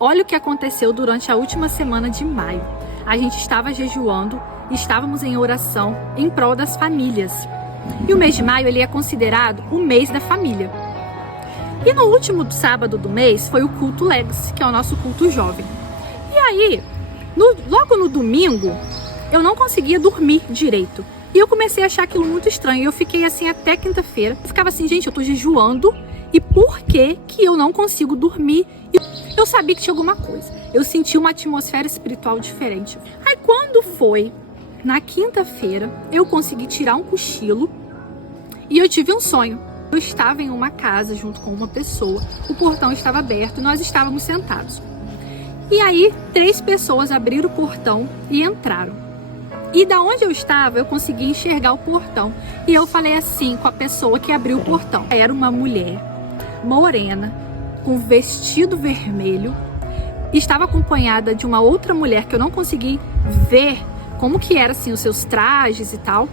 Olha o que aconteceu durante a última semana de maio. A gente estava jejuando, estávamos em oração em prol das famílias. E o mês de maio ele é considerado o mês da família. E no último sábado do mês foi o culto Legacy, que é o nosso culto jovem. E aí, logo no domingo, eu não conseguia dormir direito. E eu comecei a achar aquilo muito estranho. E eu fiquei assim até quinta-feira. Eu ficava assim, gente, eu tô jejuando. E por que eu não consigo dormir? E eu sabia que tinha alguma coisa. Eu senti uma atmosfera espiritual diferente. Aí quando foi na quinta-feira, eu consegui tirar um cochilo. E eu tive um sonho. Eu estava em uma casa junto com uma pessoa. O portão estava aberto e nós estávamos sentados. E aí, 3 pessoas abriram o portão e entraram. E da onde eu estava, eu consegui enxergar o portão. E eu falei assim com a pessoa que abriu o portão. Era uma mulher morena, com vestido vermelho. Estava acompanhada de uma outra mulher que eu não consegui ver como que era assim os seus trajes e tal.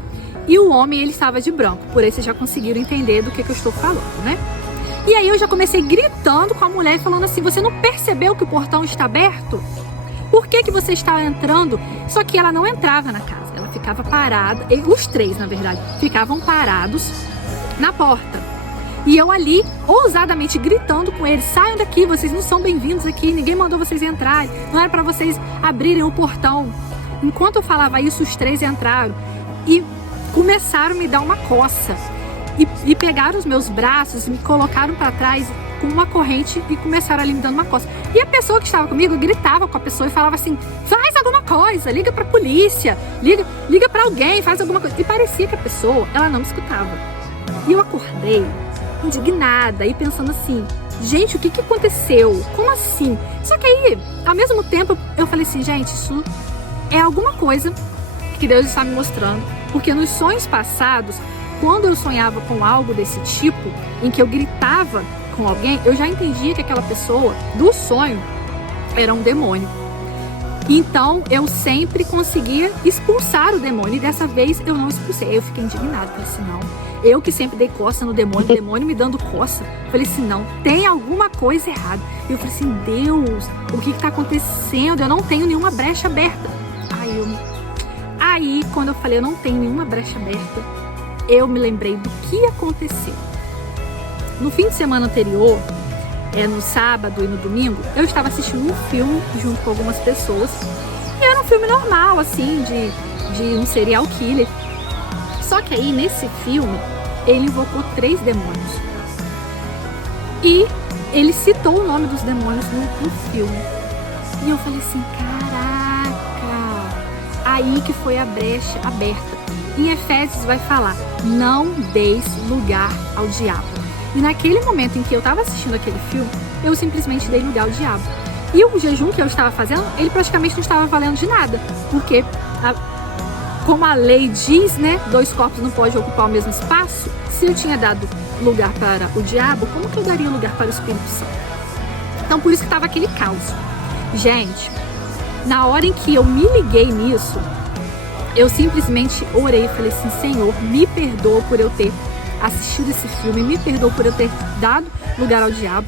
E o homem, ele estava de branco. Por aí vocês já conseguiram entender do que eu estou falando, né? E aí eu já comecei gritando com a mulher, falando assim, você não percebeu que o portão está aberto? Por que você está entrando? Só que ela não entrava na casa, ela ficava parada, os 3 na verdade, ficavam parados na porta. E eu ali, ousadamente gritando com eles, saiam daqui, vocês não são bem-vindos aqui, ninguém mandou vocês entrarem, não era para vocês abrirem o portão. Enquanto eu falava isso, os 3 entraram e começaram a me dar uma coça. E pegaram os meus braços, me colocaram para trás com uma corrente e começaram ali me dando uma coça. E a pessoa que estava comigo gritava com a pessoa e falava assim, faz alguma coisa, liga pra polícia, liga pra alguém, faz alguma coisa. E parecia que a pessoa, ela não me escutava. E eu acordei indignada e pensando assim, gente, o que aconteceu? Como assim? Só que aí, ao mesmo tempo, eu falei assim, gente, isso é alguma coisa que Deus está me mostrando. Porque nos sonhos passados, quando eu sonhava com algo desse tipo, em que eu gritava com alguém, eu já entendia que aquela pessoa do sonho era um demônio. Então eu sempre conseguia expulsar o demônio e dessa vez eu não expulsei. Eu fiquei indignada, falei assim, não, eu que sempre dei coça no demônio, o demônio me dando coça, falei assim, não, tem alguma coisa errada. E eu falei assim, Deus, o que está acontecendo? Eu não tenho nenhuma brecha aberta. Aí quando eu falei, eu não tenho nenhuma brecha aberta, eu me lembrei do que aconteceu. No fim de semana anterior, no sábado e no domingo, eu estava assistindo um filme junto com algumas pessoas. E era um filme normal, assim, de um serial killer. Só que aí, nesse filme, ele invocou 3 demônios. E ele citou o nome dos demônios no filme. E eu falei assim, caraca! Aí que foi a brecha aberta. Em Efésios vai falar, não deis lugar ao diabo. E naquele momento em que eu estava assistindo aquele filme, eu simplesmente dei lugar ao diabo. E o jejum que eu estava fazendo, ele praticamente não estava valendo de nada. Porque, como a lei diz, né, 2 corpos não podem ocupar o mesmo espaço. Se eu tinha dado lugar para o diabo, como que eu daria lugar para o Espírito Santo? Então, por isso que estava aquele caos. Gente, na hora em que eu me liguei nisso, eu simplesmente orei e falei assim, Senhor, me perdoa por eu ter assistido esse filme, me perdoa por eu ter dado lugar ao diabo.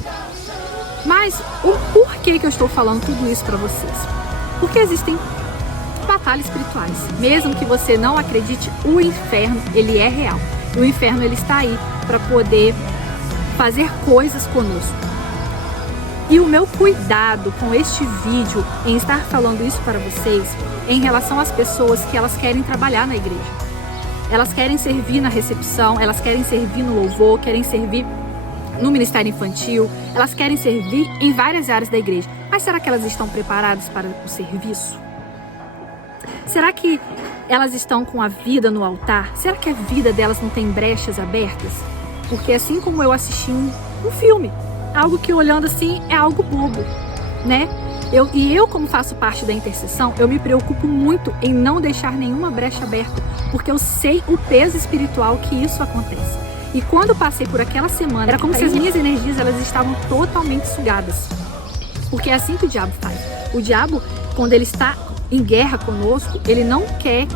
Mas o porquê que eu estou falando tudo isso para vocês? Porque existem batalhas espirituais. Mesmo que você não acredite, o inferno, ele é real. O inferno, ele está aí para poder fazer coisas conosco. E o meu cuidado com este vídeo em estar falando isso para vocês em relação às pessoas que elas querem trabalhar na igreja. Elas querem servir na recepção, elas querem servir no louvor, querem servir no ministério infantil, elas querem servir em várias áreas da igreja. Mas será que elas estão preparadas para o serviço? Será que elas estão com a vida no altar? Será que a vida delas não tem brechas abertas? Porque assim como eu assisti um filme, algo que olhando assim é algo bobo, né? Eu, como faço parte da intercessão, eu me preocupo muito em não deixar nenhuma brecha aberta, porque eu sei o peso espiritual que isso acontece. E quando eu passei por aquela semana, era como se as minhas energias elas estavam totalmente sugadas. Porque é assim que o diabo faz. O diabo, quando ele está em guerra conosco, ele não quer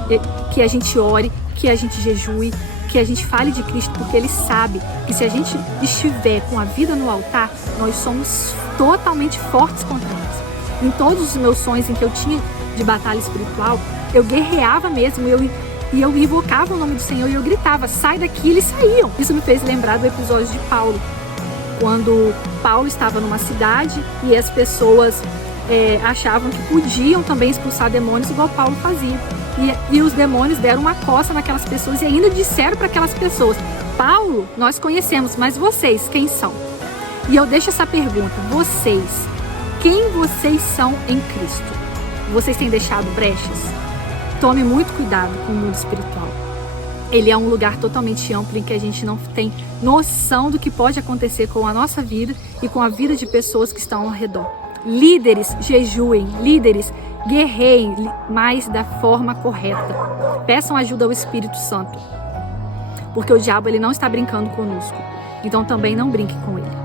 que a gente ore, que a gente jejue, que a gente fale de Cristo, porque ele sabe que se a gente estiver com a vida no altar, nós somos totalmente fortes contra eles. Em todos os meus sonhos em que eu tinha de batalha espiritual, eu guerreava mesmo, e eu invocava o nome do Senhor e eu gritava, sai daqui, eles saíam. Isso me fez lembrar do episódio de Paulo, quando Paulo estava numa cidade e as pessoas achavam que podiam também expulsar demônios igual Paulo fazia. E os demônios deram uma coça naquelas pessoas e ainda disseram para aquelas pessoas, Paulo, nós conhecemos, mas vocês, quem são? E eu deixo essa pergunta, vocês, quem vocês são em Cristo? Vocês têm deixado brechas? Tome muito cuidado com o mundo espiritual. Ele é um lugar totalmente amplo em que a gente não tem noção do que pode acontecer com a nossa vida e com a vida de pessoas que estão ao redor. Líderes, jejuem, líderes, guerreiem, mas da forma correta. Peçam ajuda ao Espírito Santo, porque o diabo ele não está brincando conosco. Então também não brinque com ele.